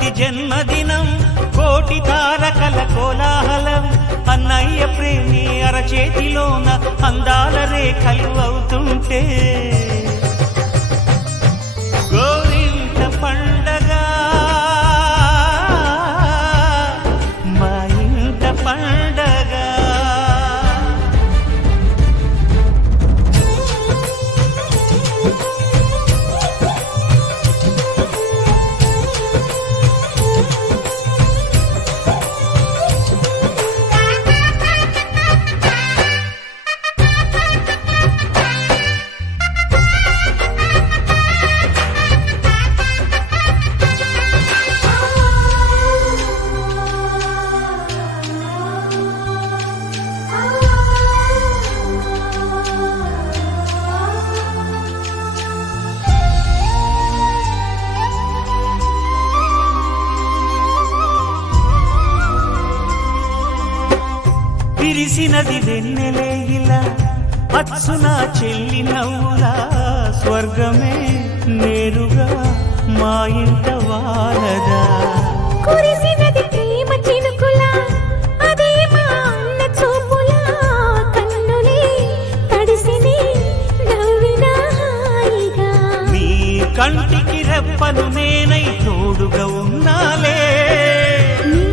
అన్నయ్యకిది జన్మదినం కోటి తారకల కోలాహలం అన్నయ్య ప్రేమి అరచేతిలోన అందాల రేఖలు అవుతుంటే గోరింట పండగ మా ఇంట పండగ. విరిసినది వెన్నెలే ఇలా అచ్చున చెల్లి నవ్వులా స్వర్గమే నేరుగా మా ఇంట వాలదా. కురిసినది ప్రేమ చినుకులా అదే మా అన్న చూపులా కన్నులే తడిసిని నవ్వినా హాయిగా. నీ కంటికి రెప్పను నేనై తోడుగా ఉన్నాలే నీ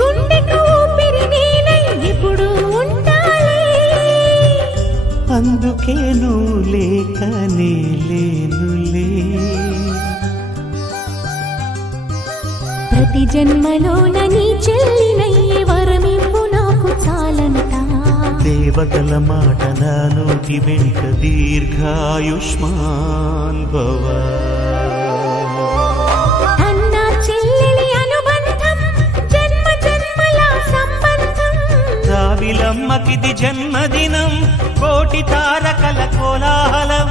గుండెకు ఊపిరి నేనై ఎప్పుడు ఉంటాలే. అందుకే నువ్వు లేక నే లేనులే. ప్రతి జన్మలోన నీ చెల్లినయ్యే వరమివ్వు నాకు చాలంట. దేవతల మాట నా నోటి వెంట దీర్ఘాయుష్మాన్ భవ. అన్న చెల్లెలి అనుబంధం జన్మ జన్మల సంబంధం. రావిలమ్మకిది జన్మదినం కోటి తారకల కోలాహలం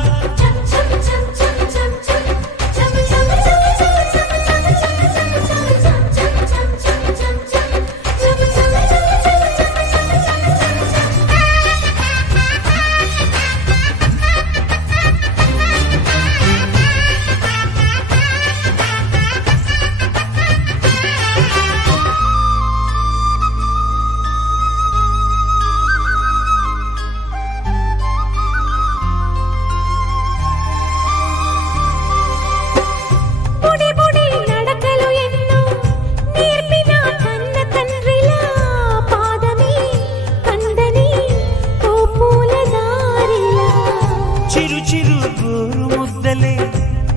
చిరు చిరు గోరు ముద్దలే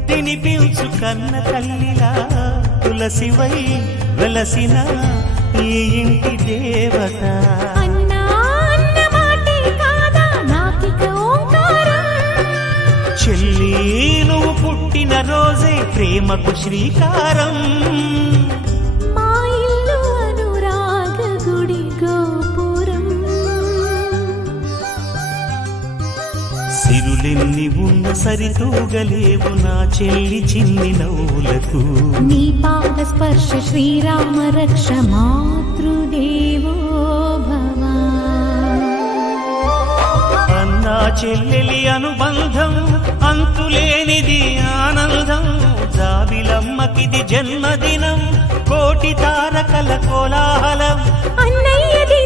తినిపించు కన్న తల్లిలా తులసివై వెలసిన ఈ ఇంటి దేవత. అన్నా అన్న మాటే కాదా నాకిక ఓంకారం. చెల్లి నువ్వు పుట్టిన రోజే ప్రేమకు శ్రీకారం. మా ఇల్లు అనురాగ గుడి గోపురం. సిరులెన్ని ఉన్న సరితూగలేవు నా చెల్లి చిన్ని నవ్వులకు. నీ పాద స్పర్శ శ్రీరామ రక్ష మాతృదేవో భవ. అన్నా చెల్లెలి అనుబంధం అంతులేనిది ఆనందం. జాబిలమ్మకిది జన్మదినం కోటి తారకల కోలాహలం అన్నయ్యది